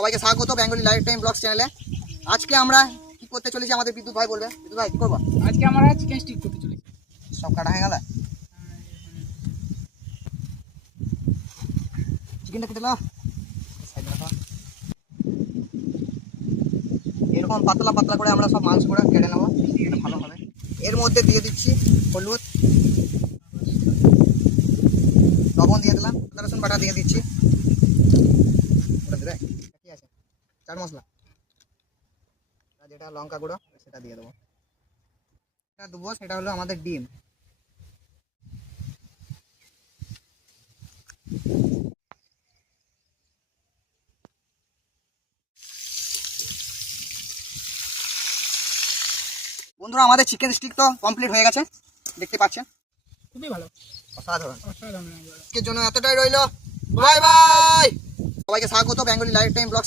সবাইকে স্বাগত Bengali life time blogs চ্যানেলে। আজকে আমরা কি করতে চলেছি আমাদের বিদ্যুৎ ভাই বলবে। বিদ্যুৎ ভাই কি করবো? আজকে আমরা চিকেন স্টিক করতে চলেছি। সব কাটা হয়ে গেল, চিকেনটা কেটে নাও। এরকম পাতলা পাতলা করে আমরা সব মাংসগুলো কেটে নেবো, এটা ভালো হবে। এর মধ্যে দিয়ে দিচ্ছি হলুদ, লবণ দিয়ে দিলাম, আদা রসুন বাটা দিয়ে দিচ্ছি। ওটা দেবে কি আছে, চাট মশলা, যেটা লঙ্কা গুঁড়ো সেটা দিয়ে দেবো। এটা দেবো, সেটা হলো আমাদের ডিম। বন্ধুরা আমাদের চিকেন স্টিক তো কমপ্লিট হয়ে গেছে, দেখতে পাচ্ছেন। খুবই ভালো, অসাধারণ। অসাধারণ। আজকের জন্য এতটাই রইলো, বাই বাই। সবাইকে স্বাগত বেঙ্গলি লাইফ টাইম ব্লগস।